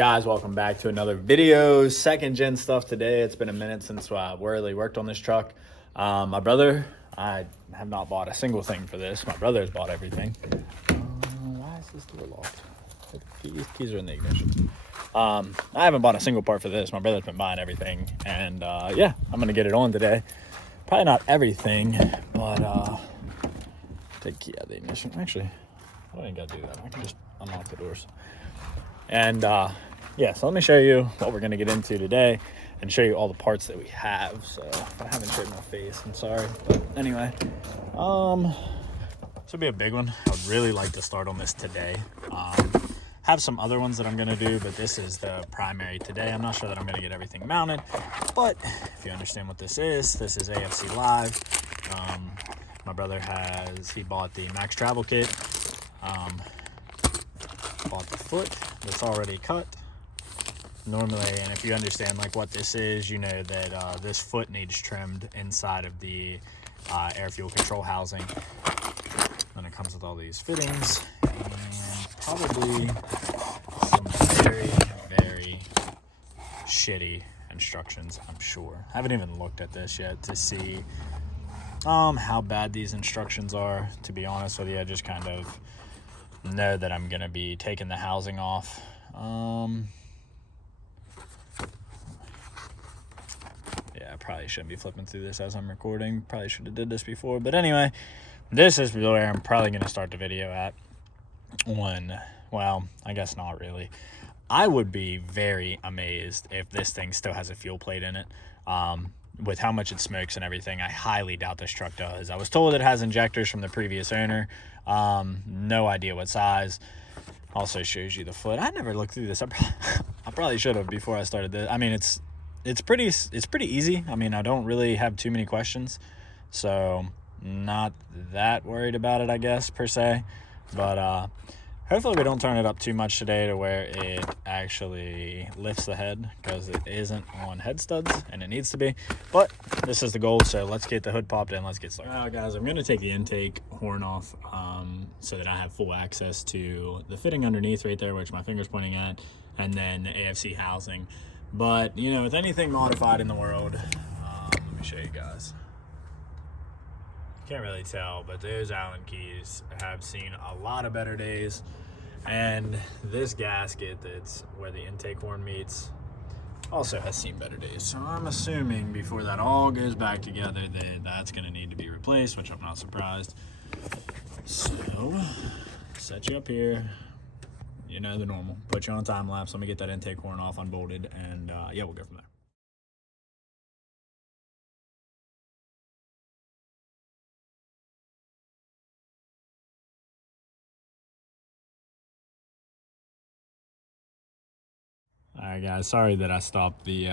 Guys, welcome back to another video. Second gen stuff today. It's been a minute since really worked on this truck. My brother, I have not bought a single thing for this. My brother has bought everything. Why is this door locked? Keys are in the ignition. I haven't bought a single part for this. My brother's been buying everything, and yeah, I'm gonna get it on today. Probably not everything, but take key out of the ignition. Actually, I don't even gotta do that. I can just unlock the doors. And yeah, so let me show you what we're gonna get into today and show you all the parts that we have. So if I haven't showed my face, I'm sorry. But anyway, this will be a big one. I would really like to start on this today. Have some other ones that I'm gonna do, but this is the primary today. I'm not sure that I'm gonna get everything mounted, but if you understand what this is AFC Live. My brother he bought the Max Travel Kit. Bought the foot that's already cut normally, and if you understand like what this is, you know that this foot needs trimmed inside of the air fuel control housing. Then it comes with all these fittings and probably some very shitty instructions, I'm sure. I haven't even looked at this yet to see how bad these instructions are, to be honest with you. I just kind of know that I'm gonna be taking the housing off. Yeah, I probably shouldn't be flipping through this as I'm recording. Probably should have did this before, but anyway, this is where I'm probably gonna start the video at. Well, I guess not really. I would be very amazed if this thing still has a fuel plate in it. With how much it smokes and everything, I highly doubt this truck does. I was told it has injectors from the previous owner. No idea what size. Also shows you the foot. I never looked through this. I probably should have before I started this. I mean, it's pretty easy. I mean, I don't really have too many questions, so not that worried about it, I guess, per se. But hopefully we don't turn it up too much today to where it actually lifts the head, because it isn't on head studs and it needs to be. But this is the goal, so let's get the hood popped and let's get started. All right, guys, I'm going to take the intake horn off so that I have full access to the fitting underneath right there, which my finger's pointing at, and then the AFC housing. But, you know, with anything modified in the world, let me show you guys. Can't really tell, but those Allen keys have seen a lot of better days, and this gasket that's where the intake horn meets also has seen better days. So I'm assuming before that all goes back together that that's going to need to be replaced, which I'm not surprised. So set you up here, you know, the normal, put you on time lapse. Let me get that intake horn off, unbolted, and yeah, we'll go from there. Alright guys, sorry that I stopped the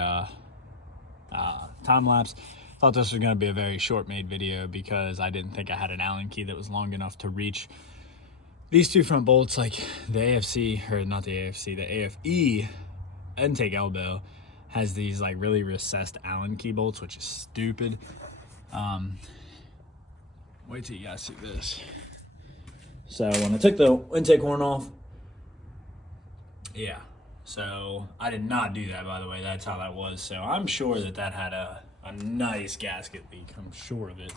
time lapse. Thought this was going to be a very short made video because I didn't think I had an Allen key that was long enough to reach these two front bolts. Like the AFC, or not the AFC, the AFE intake elbow has these like really recessed Allen key bolts, which is stupid. Wait till you guys see this. So when I took the intake horn off, yeah. So I did not do that, by the way. That's how that was. So I'm sure that had a nice gasket leak. I'm sure of it.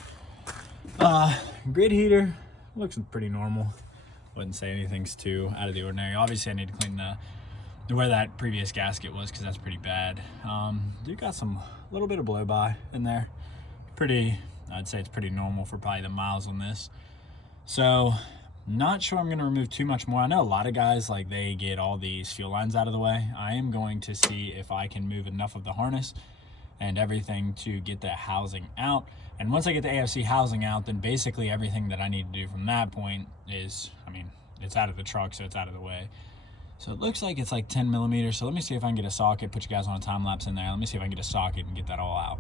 Grid heater looks pretty normal. Wouldn't say anything's too out of the ordinary. Obviously, I need to clean where that previous gasket was, because that's pretty bad. Do got some little bit of blow by in there. I'd say it's pretty normal for probably the miles on this. So not sure I'm going to remove too much more. I know a lot of guys, like, they get all these fuel lines out of the way. I am going to see if I can move enough of the harness and everything to get that housing out. And once I get the AFC housing out, then basically everything that I need to do from that point is, I mean, it's out of the truck, so it's out of the way. So it looks like it's like 10 millimeters. So let me see if I can get a socket, put you guys on a time lapse in there. Let me see if I can get a socket and get that all out.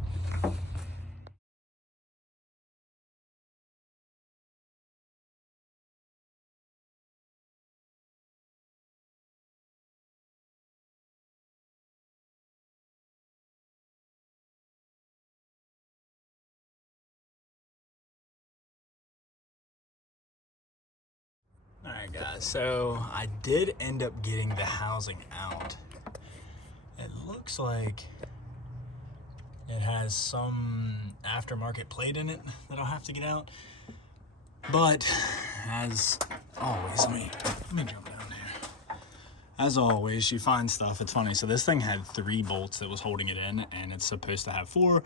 Alright guys, so I did end up getting the housing out. It looks like it has some aftermarket plate in it that I'll have to get out. But as always, let me jump down here. As always, you find stuff. It's funny. So this thing had 3 bolts that was holding it in, and it's supposed to have 4,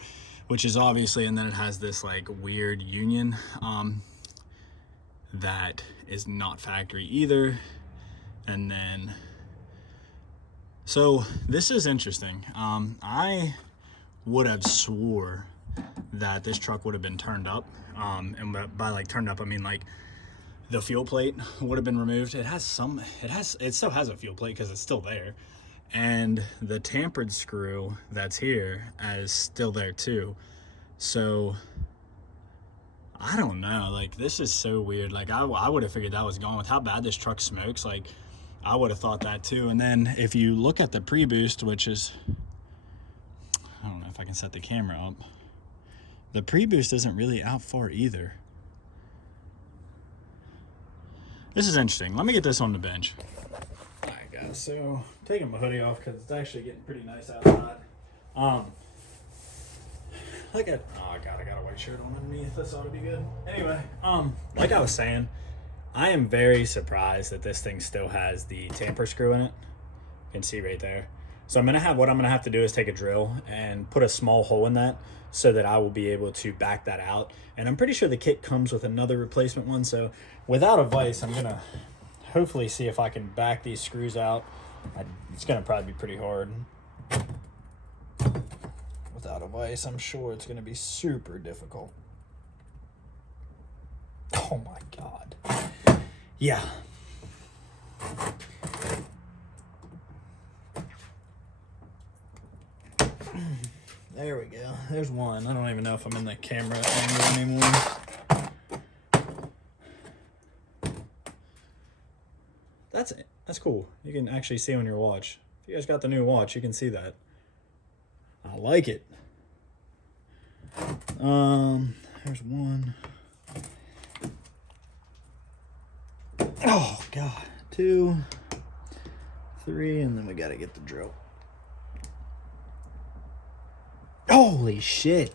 which is obviously, and then it has this like weird union that is not factory either. And then, so this is interesting. I would have swore that this truck would have been turned up. And by like turned up, I mean like the fuel plate would have been removed. It still has a fuel plate because it's still there. And the tampered screw that's here is still there too. So I don't know, like this is so weird. Like I would have figured that was gone with how bad this truck smokes. Like I would have thought that too. And then if you look at the pre-boost, which is, I don't know if I can set the camera up. The pre-boost isn't really out far either. This is interesting. Let me get this on the bench. All right, guys. So taking my hoodie off because it's actually getting pretty nice outside. Oh God, I got a white shirt on underneath. This ought to be good. Anyway, like I was saying, I am very surprised that this thing still has the tamper screw in it. You can see right there. So what I'm gonna have to do is take a drill and put a small hole in that so that I will be able to back that out. And I'm pretty sure the kit comes with another replacement one. So without a vise, I'm gonna hopefully see if I can back these screws out. It's gonna probably be pretty hard. Without a vise, I'm sure it's gonna be super difficult. Oh my God. Yeah. There we go. There's one. I don't even know if I'm in the camera angle anymore. That's it. That's cool. You can actually see on your watch. If you guys got the new watch, you can see that. I like it. There's one. Oh God. 2, 3, and then we gotta get the drill. Holy shit.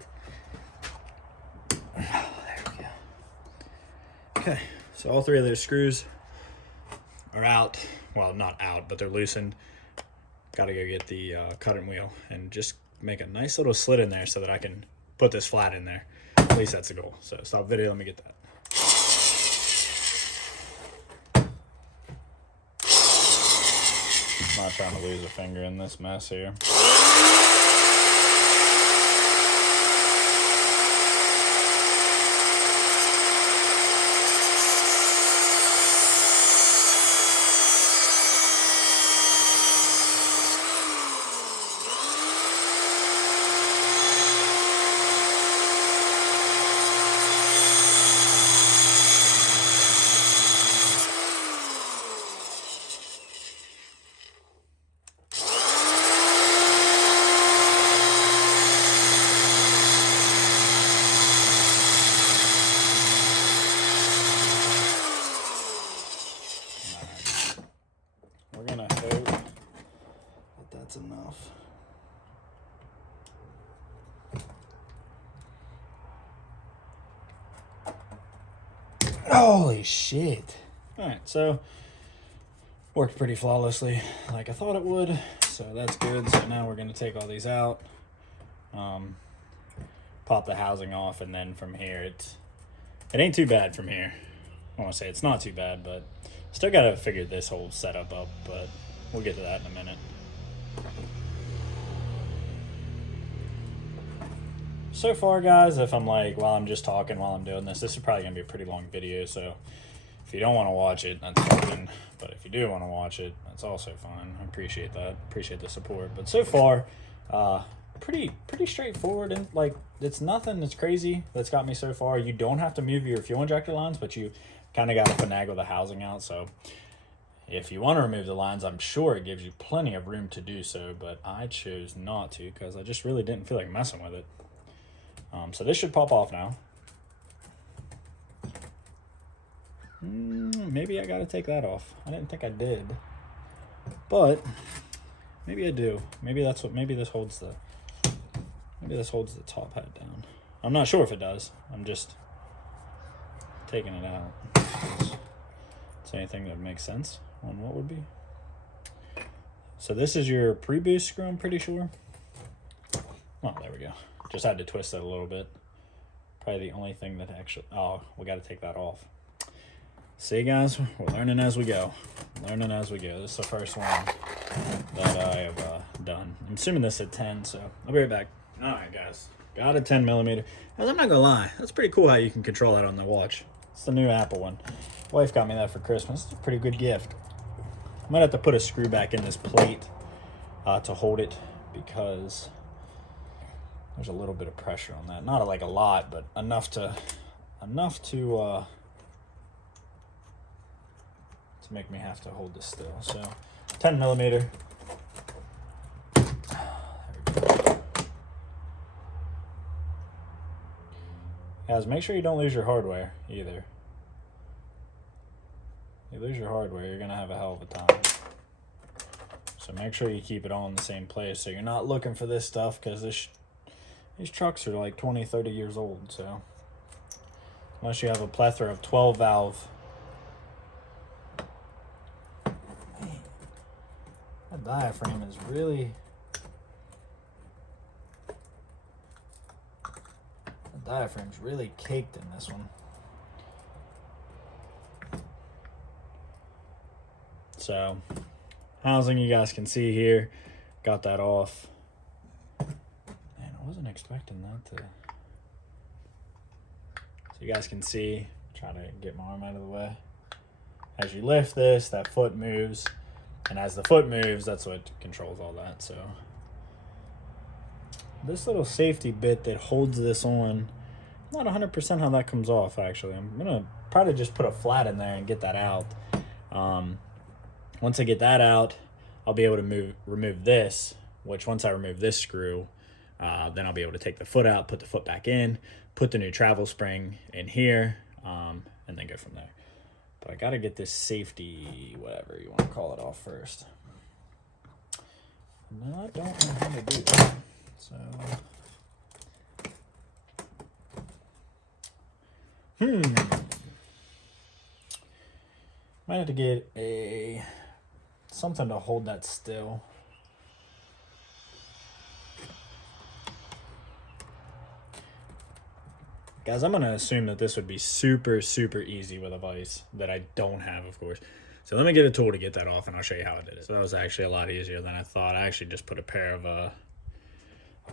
Oh, there we go. Okay, so all 3 of those screws are out. Well, not out, but they're loosened. Gotta go get the cutting wheel and just make a nice little slit in there so that I can put this flat in there. At least that's the goal. So stop video, let me get that. I'm not trying to lose a finger in this mess here. We're gonna hope that that's enough. Holy shit. Alright, so worked pretty flawlessly like I thought it would, so that's good. So now we're gonna take all these out, pop the housing off, and then from here it ain't too bad from here. I want to say it's not too bad, but still got to figure this whole setup up, but we'll get to that in a minute. So far, guys, if I'm like, while I'm just talking while I'm doing this is probably going to be a pretty long video, so if you don't want to watch it, that's fine, but if you do want to watch it, that's also fine. I appreciate that. Appreciate the support. But so far, pretty straightforward, and like it's nothing that's crazy that's got me so far. You don't have to move your fuel injector lines, but you kind of got to finagle the housing out. So if you want to remove the lines, I'm sure it gives you plenty of room to do so, but I chose not to because I just really didn't feel like messing with it. So this should pop off now. Maybe I got to take that off. I didn't think I did, but Maybe I do. Maybe that's what, maybe this holds the top hat down. I'm not sure if it does. I'm just taking it out. Is there anything that would make sense on what would be? So this is your pre-boost screw, I'm pretty sure. Oh, there we go. Just had to twist it a little bit. Probably the only thing that actually, oh, we got to take that off. See, guys, we're learning as we go. Learning as we go. This is the first one that I have done. I'm assuming this is a 10, so I'll be right back. All right, guys. Got a 10 millimeter. Guys, I'm not gonna lie. That's pretty cool how you can control that on the watch. It's the new Apple one. Wife got me that for Christmas. It's a pretty good gift. I might have to put a screw back in this plate to hold it because there's a little bit of pressure on that. Not like a lot, but enough to make me have to hold this still. So 10 millimeter. There we go. Guys, make sure you don't lose your hardware either. You lose your hardware, you're gonna have a hell of a time. So make sure you keep it all in the same place so you're not looking for this stuff, because these trucks are like 20, 30 years old. So unless you have a plethora of 12 valve. Man, that diaphragm is really, the diaphragm's really caked in this one. So housing, you guys can see here, got that off. Man, I wasn't expecting that to. So you guys can see, try to get my arm out of the way. As you lift this, that foot moves, and as the foot moves, that's what controls all that. So this little safety bit that holds this on, I'm not 100% how that comes off. Actually, I'm gonna probably just put a flat in there and get that out. Once I get that out, I'll be able to remove this, which once I remove this screw, then I'll be able to take the foot out, put the foot back in, put the new travel spring in here, and then go from there. But I got to get this safety, whatever you want to call it, off first. No, I don't know how to do that. So, might have to get something to hold that still. Guys, I'm going to assume that this would be super, super easy with a vise that I don't have, of course. So let me get a tool to get that off, and I'll show you how I did it. So that was actually a lot easier than I thought. I actually just put a pair of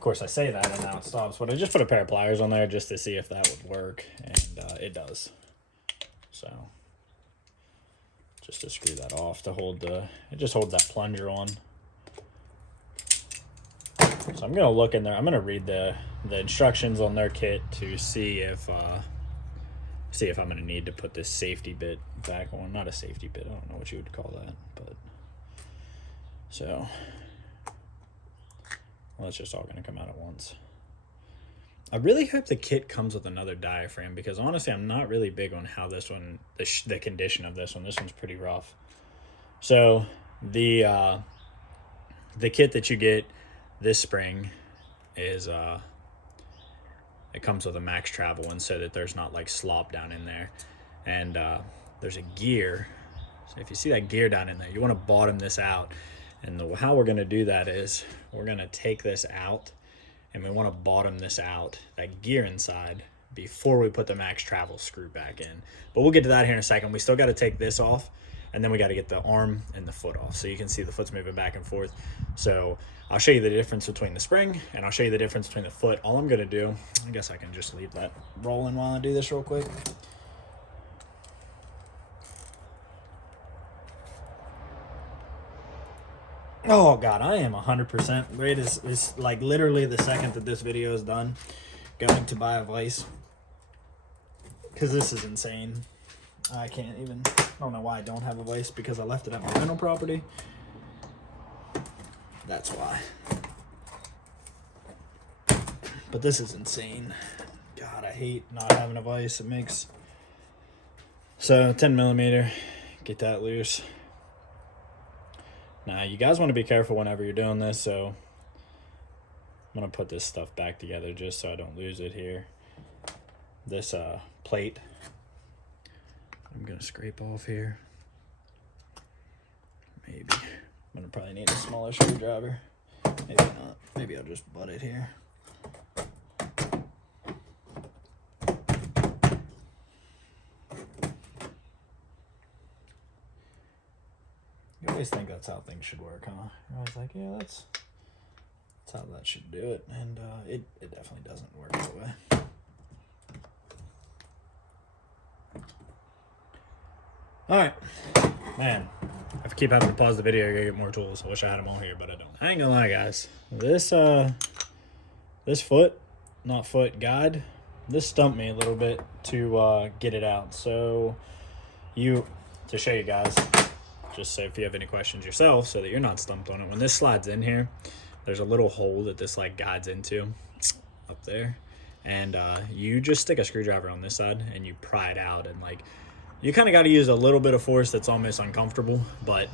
course I say that and now it stops, but I just put a pair of pliers on there just to see if that would work, and it does. So just to screw that off to hold it just holds that plunger on. So I'm gonna look in there. I'm gonna read the instructions on their kit to see if I'm gonna need to put this safety bit back on. Not a safety bit, I don't know what you would call that, but so well, it's just all gonna come out at once. I really hope the kit comes with another diaphragm, because honestly I'm not really big on how this one, the condition of this one. This one's pretty rough. So the kit that you get, this spring is it comes with a max travel one so that there's not like slop down in there, and there's a gear. So if you see that gear down in there, you want to bottom this out, and how we're going to do that is we're going to take this out and we want to bottom this out, that gear inside, before we put the max travel screw back in. But we'll get to that here in a second. We still got to take this off, and then we got to get the arm and the foot off. So you can see the foot's moving back and forth. So I'll show you the difference between the spring, and I'll show you the difference between the foot. All I'm going to do, I guess I can just leave that rolling while I do this real quick. Oh God, I am 100%. Wait, is like literally the second that this video is done, going to buy a vise, because this is insane. I can't even, I don't know why I don't have a vise, because I left it at my rental property. That's why. But this is insane. God, I hate not having a vise. It makes, so 10 millimeter, get that loose. Now, you guys want to be careful whenever you're doing this, so I'm going to put this stuff back together just so I don't lose it here. This plate, I'm going to scrape off here. Maybe. I'm going to probably need a smaller screwdriver. Maybe not. Maybe I'll just butt it here. You always think that's how things should work, huh? You're always like, yeah, that's how that should do it. And it definitely doesn't work that way. All right. Man, I keep having to pause the video to get more tools. I wish I had them all here, but I don't. I ain't gonna lie, guys. This guide, this stumped me a little bit to get it out. So to show you guys, just so if you have any questions yourself so that you're not stumped on it, when this slides in here, there's a little hole that this like guides into up there, and you just stick a screwdriver on this side and you pry it out, and like you kind of got to use a little bit of force that's almost uncomfortable, but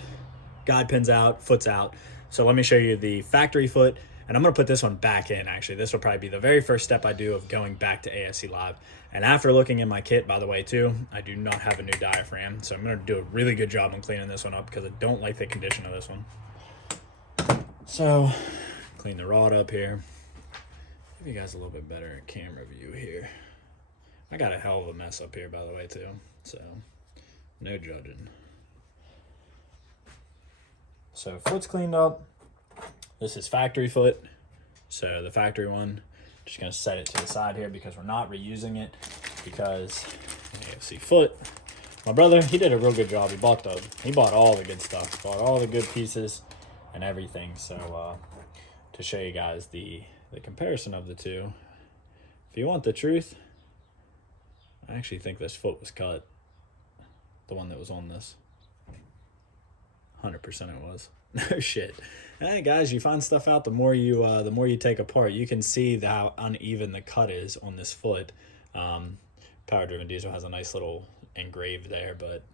guide pins out, foot's out. So let me show you the factory foot, and I'm going to put this one back in. Actually, this will probably be the very first step I do of going back to AFC Live. And after looking in my kit, by the way, too, I do not have a new diaphragm, so I'm going to do a really good job on cleaning this one up because I don't like the condition of this one. So, clean the rod up here. Give you guys a little bit better camera view here. I got a hell of a mess up here, by the way, too, so no judging. So, foot's cleaned up. This is factory foot. So, the factory one, just going to set it to the side here because we're not reusing it, because AFC foot, my brother, he did a real good job. He bought all the good stuff, bought all the good pieces and everything. So to show you guys the comparison of the two, if you want the truth, I actually think this foot was cut, the one that was on this. 100% it was. No shit. Hey guys, you find stuff out the more you take apart. You can see how uneven the cut is on this foot. Power Driven Diesel has a nice little engraved there, but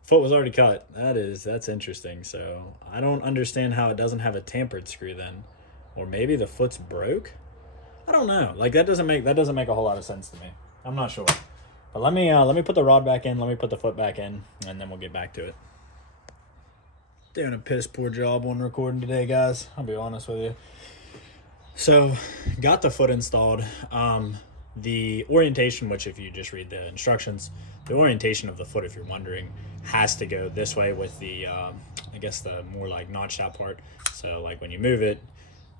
foot was already cut. That's interesting. So I don't understand how it doesn't have a tampered screw then, or maybe the foot's broke. I don't know. Like that doesn't make a whole lot of sense to me. I'm not sure. But let me put the rod back in. Let me put the foot back in, and then we'll get back to it. Doing a piss poor job on recording today, guys. I'll be honest with you. So, got the foot installed. The orientation, which if you just read the instructions, the orientation of the foot, if you're wondering, has to go this way with the, I guess the more like notched out part. So, like when you move it,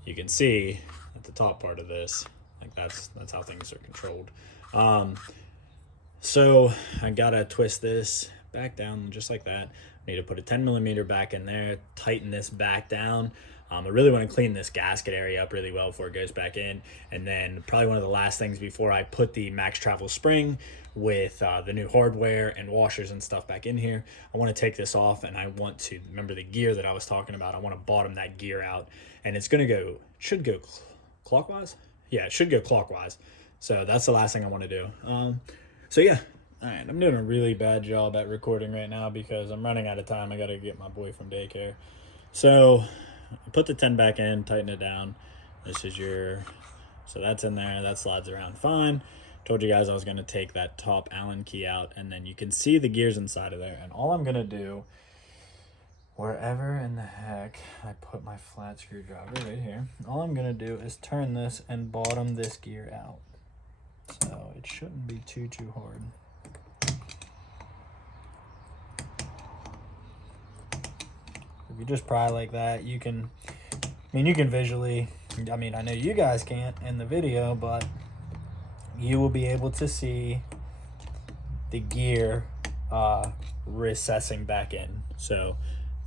you can see at the top part of this, like that's how things are controlled. So I gotta twist this back down just like that. I need to put a 10mm back in there, tighten this back down. I really want to clean this gasket area up really well before it goes back in. And then probably one of the last things before I put the Max Travel spring with the new hardware and washers and stuff back in here, I want to take this off, and I want to, remember the gear that I was talking about, I want to bottom that gear out. And it's going to should go clockwise? Yeah, it should go clockwise. So that's the last thing I want to do. So yeah, all right, I'm doing a really bad job at recording right now because I'm running out of time. I got to get my boy from daycare. So I put the 10 back in, tighten it down. This is so that's in there. That slides around fine. Told you guys I was going to take that top Allen key out, and then you can see the gears inside of there. And all I'm going to do, wherever in the heck I put my flat screwdriver right here, all I'm going to do is turn this and bottom this gear out. So it shouldn't be too hard. If you just pry like that, you can visually, I know you guys can't in the video, but you will be able to see the gear recessing back in. So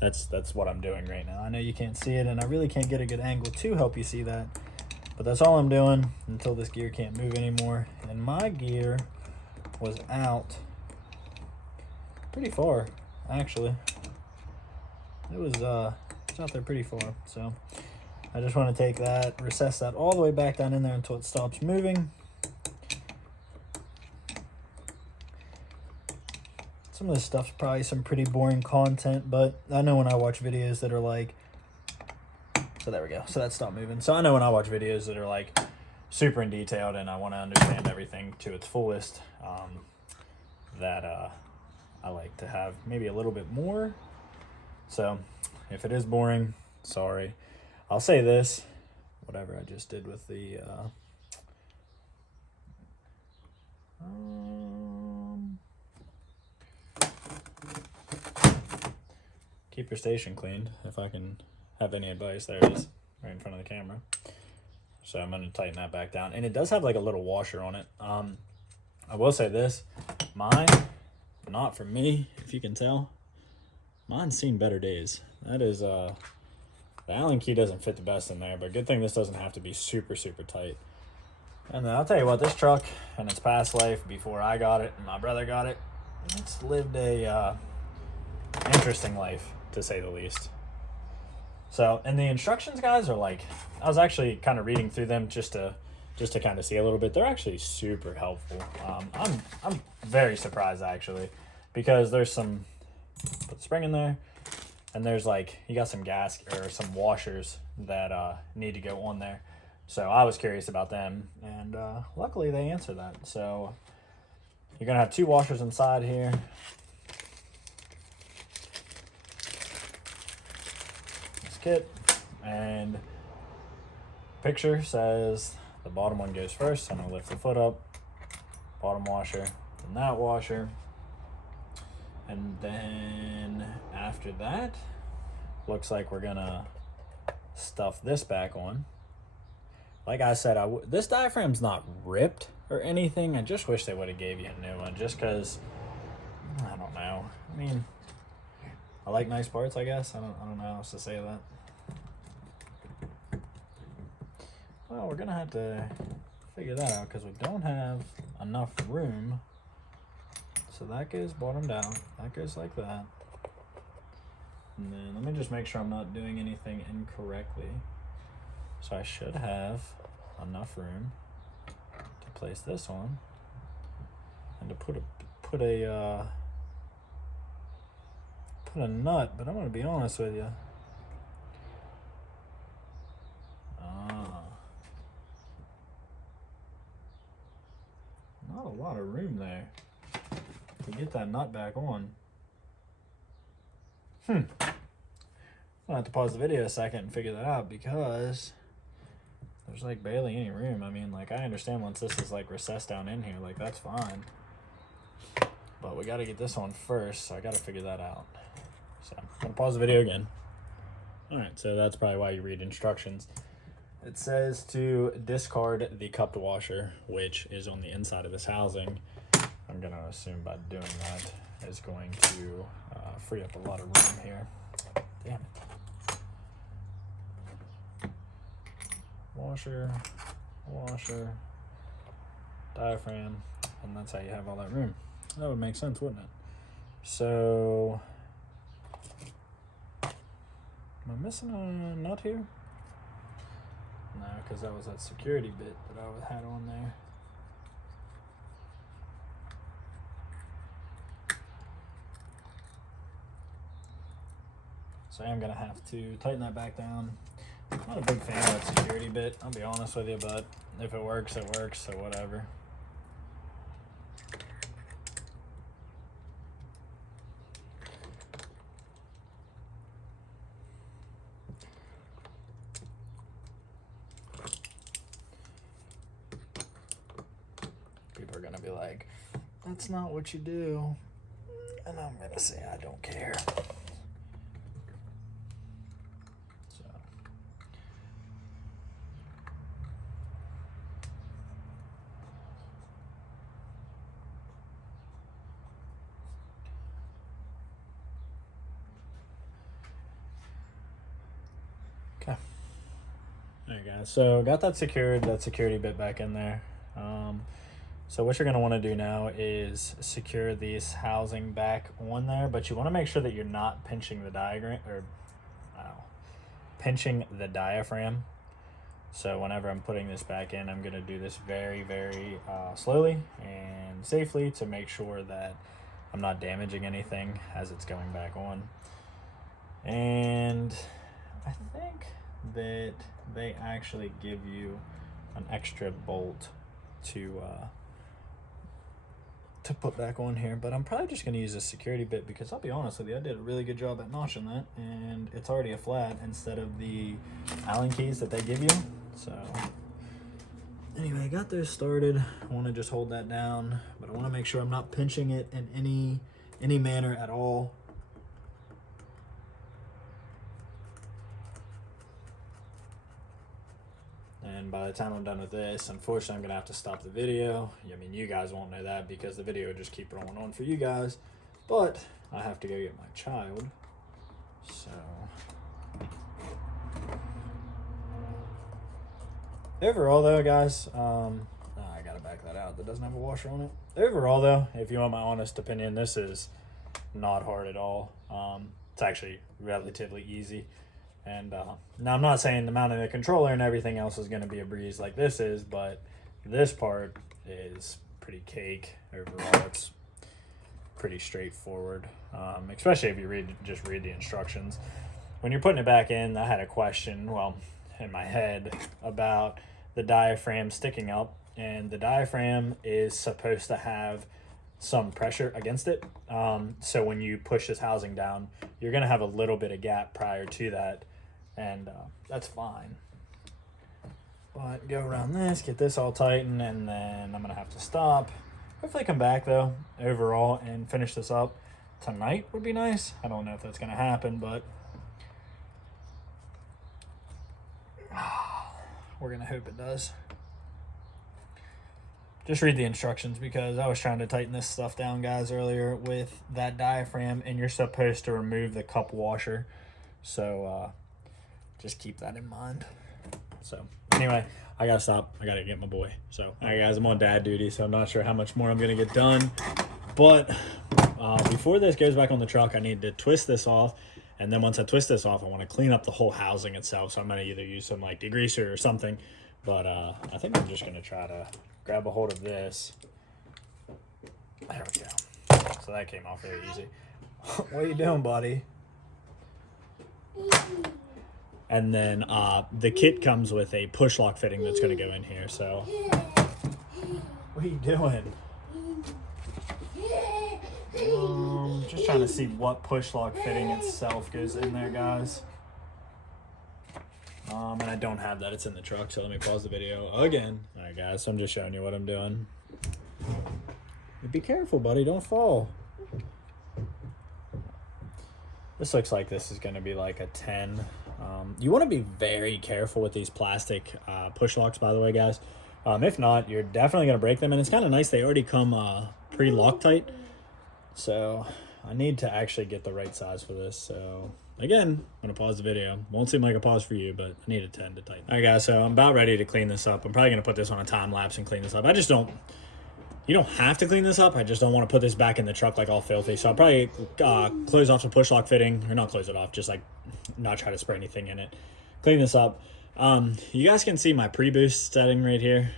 that's what I'm doing right now. I know you can't see it, and I really can't get a good angle to help you see that. But that's all I'm doing until this gear can't move anymore. And my gear was out pretty far, actually. It was out there pretty far. So I just want to take that, recess that all the way back down in there until it stops moving. It's some of this stuff's probably some pretty boring content, but I know when I watch videos that are like, so there we go. So that stopped moving. So I know when I watch videos that are like super in detailed and I want to understand everything to its fullest, that I like to have maybe a little bit more. So if it is boring, sorry. I'll say this, whatever I just did with the keep your station cleaned, if I can have any advice. There it is, right in front of the camera. So I'm going to tighten that back down. And it does have like a little washer on it. I will say this, mine, not for me, if you can tell, mine's seen better days. That is, the Allen key doesn't fit the best in there, but good thing this doesn't have to be super, super tight. And then I'll tell you what, this truck in its past life, before I got it and my brother got it, it's lived a interesting life, to say the least. So, and the instructions, guys, are like, I was actually kind of reading through them just to kind of see a little bit. They're actually super helpful. I'm very surprised, actually, because there's some, put the spring in there, and there's like, you got some gas or some washers that need to go on there. So I was curious about them, and luckily they answer that. So you're gonna have 2 washers inside here. This kit, and picture says the bottom one goes first. I'm gonna lift the foot up, bottom washer, then that washer, and then after that, looks like we're gonna stuff this back on. Like I said, this diaphragm's not ripped or anything. I just wish they would have gave you a new one, just because, I don't know. I mean, I like nice parts, I guess. I don't know how else to say that. Well, we're gonna have to figure that out because we don't have enough room. So that goes bottom down. That goes like that. And then let me just make sure I'm not doing anything incorrectly. So I should have enough room to place this on and to put a nut, but I'm gonna be honest with you. Not a lot of room there to get that nut back on. I'm gonna have to pause the video a second and figure that out because there's like barely any room. I mean, like, I understand once this is like recessed down in here, like that's fine. But we gotta get this on first, so I gotta figure that out. So I'm gonna pause the video again. Alright, so that's probably why you read instructions. It says to discard the cupped washer, which is on the inside of this housing. I'm gonna assume by doing that is going to free up a lot of room here. Damn it. Washer, diaphragm, and that's how you have all that room. That would make sense, wouldn't it? So, am I missing a nut here? No, because that was that security bit that I had on there. So I am gonna have to tighten that back down. I'm not a big fan of that security bit, I'll be honest with you, but if it works, it works, so whatever. People are gonna be like, that's not what you do. And I'm gonna say, I don't care. Okay. Alright guys, so got that secured, that security bit back in there. So what you're going to want to do now is secure this housing back on there, but you want to make sure that you're not pinching the pinching the diaphragm. So whenever I'm putting this back in, I'm going to do this very, very slowly and safely to make sure that I'm not damaging anything as it's going back on. And I think that they actually give you an extra bolt to put back on here, but I'm probably just going to use a security bit because I'll be honest with you, I did a really good job at notching that, and it's already a flat instead of the Allen keys that they give you. So anyway, I got those started. I want to just hold that down, but I want to make sure I'm not pinching it in any manner at all. And by the time I'm done with this, unfortunately, I'm going to have to stop the video. I mean, you guys won't know that because the video will just keep rolling on for you guys. But I have to go get my child. So overall, though, guys, I got to back that out. That doesn't have a washer on it. Overall, though, if you want my honest opinion, this is not hard at all. It's actually relatively easy. And now I'm not saying the mounting the controller and everything else is going to be a breeze like this is, but this part is pretty cake. Overall, it's pretty straightforward, especially if you just read the instructions. When you're putting it back in, I had a question, well, in my head about the diaphragm sticking up, and the diaphragm is supposed to have some pressure against it. So when you push this housing down, you're going to have a little bit of gap prior to that. And that's fine. But go around this, get this all tightened, and then I'm going to have to stop. Hopefully come back, though, overall, and finish this up tonight would be nice. I don't know if that's going to happen, but we're going to hope it does. Just read the instructions because I was trying to tighten this stuff down, guys, earlier with that diaphragm, and you're supposed to remove the cup washer. So, just keep that in mind. So anyway, I gotta stop. I gotta get my boy. So all right, guys, I'm on dad duty, so I'm not sure how much more I'm gonna get done. But before this goes back on the truck, I need to twist this off. And then once I twist this off, I want to clean up the whole housing itself. So I'm gonna either use some like degreaser or something. But I think I'm just gonna try to grab a hold of this. There we go. So that came off very easy. What are you doing, buddy? And then the kit comes with a push lock fitting that's going to go in here. So, what are you doing? Just trying to see what push lock fitting itself goes in there, guys. And I don't have that. It's in the truck. So let me pause the video again. All right, guys. So I'm just showing you what I'm doing. Be careful, buddy. Don't fall. This looks like this is going to be like a 10. You want to be very careful with these plastic push locks, by the way, guys. If not, you're definitely going to break them. And it's kind of nice. They already come pre-Loctite. So I need to actually get the right size for this. So again, I'm going to pause the video. Won't seem like a pause for you, but I need a 10 to tighten. All right, guys. So I'm about ready to clean this up. I'm probably going to put this on a time lapse and clean this up. You don't have to clean this up. I just don't want to put this back in the truck like all filthy. So I'll probably close off the push lock fitting, or not close it off, just like not try to spray anything in it. Clean this up. You guys can see my pre-boost setting right here.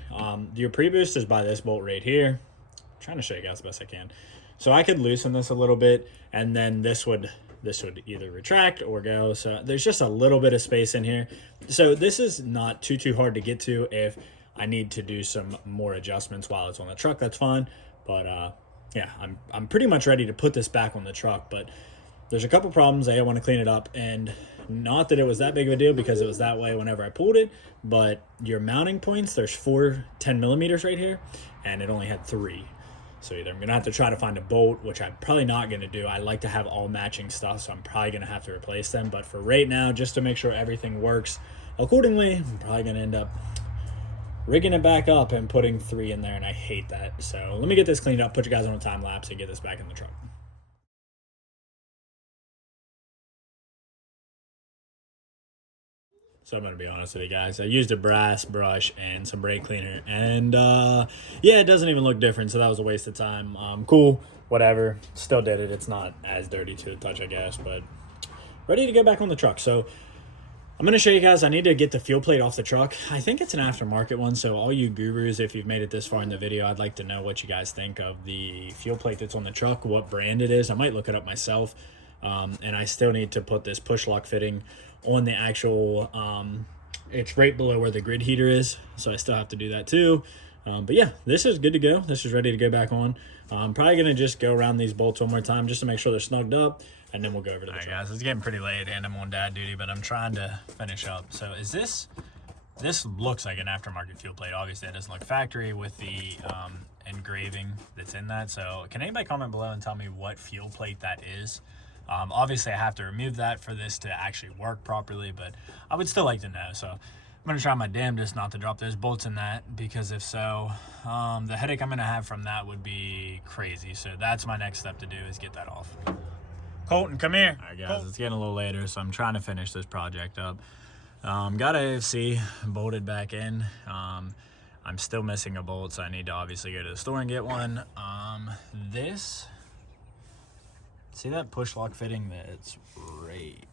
Your pre-boost is by this bolt right here. I'm trying to show you guys the best I can. So I could loosen this a little bit, and then this would either retract or go. So there's just a little bit of space in here. So this is not too hard to get to. If I need to do some more adjustments while it's on the truck, that's fine. But yeah, I'm pretty much ready to put this back on the truck. But there's a couple problems. I want to clean it up, and not that it was that big of a deal because it was that way whenever I pulled it. But your mounting points, there's 4 10mm right here, and it only had 3. So either I'm gonna have to try to find a bolt, which I'm probably not gonna do. I like to have all matching stuff, so I'm probably gonna have to replace them. But for right now, just to make sure everything works accordingly, I'm probably gonna end up rigging it back up and putting 3 in there, and I hate that. So let me get this cleaned up, put you guys on a time lapse, and get this back in the truck. So I'm going to be honest with you guys. I used a brass brush and some brake cleaner, and yeah, it doesn't even look different, so that was a waste of time. Cool, whatever. Still did it. It's not as dirty to the touch, I guess, but ready to get back on the truck. So I'm going to show you guys, I need to get the fuel plate off the truck. I think it's an aftermarket one, so all you gurus, if you've made it this far in the video, I'd like to know what you guys think of the fuel plate that's on the truck, what brand it is. I might look it up myself. And I still need to put this push lock fitting on the actual, it's right below where the grid heater is, so I still have to do that too. But yeah, this is good to go. This is ready to go back on. I'm probably going to just go around these bolts one more time just to make sure they're snugged up, and then we'll go over to the truck. Guys, it's getting pretty late and I'm on dad duty, but I'm trying to finish up. So is this looks like an aftermarket fuel plate. Obviously it doesn't look factory with the engraving that's in that. So can anybody comment below and tell me what fuel plate that is? Obviously I have to remove that for this to actually work properly, but I would still like to know. So I'm gonna try my damnedest not to drop those bolts in that, because if so, the headache I'm gonna have from that would be crazy. So that's my next step to do, is get that off. Colton, come here. All right, guys, It's getting a little later, so I'm trying to finish this project up. Got AFC bolted back in. I'm still missing a bolt, so I need to obviously go to the store and get one. See that push lock fitting that's right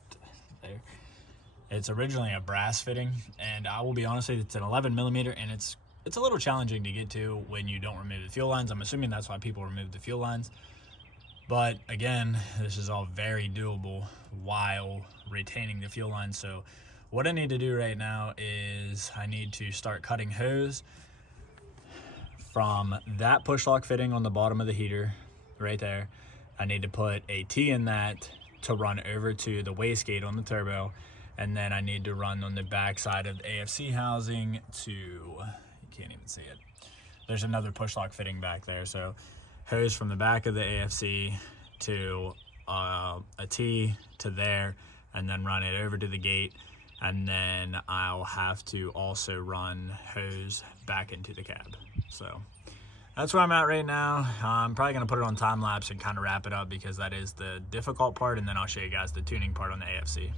there? It's originally a brass fitting, and I will be honest with you, it's an 11 millimeter, and it's a little challenging to get to when you don't remove the fuel lines. I'm assuming that's why people remove the fuel lines. But again, this is all very doable while retaining the fuel lines. So what I need to do right now is I need to start cutting hose from that push lock fitting on the bottom of the heater right there. I need to put a T in that to run over to the wastegate on the turbo, and then I need to run on the back side of the AFC housing to, you can't even see it, there's another push lock fitting back there. So hose from the back of the AFC to a T to there, and then run it over to the gate, and then I'll have to also run hose back into the cab. So that's where I'm at right now. I'm probably going to put it on time lapse and kind of wrap it up, because that is the difficult part, and then I'll show you guys the tuning part on the AFC.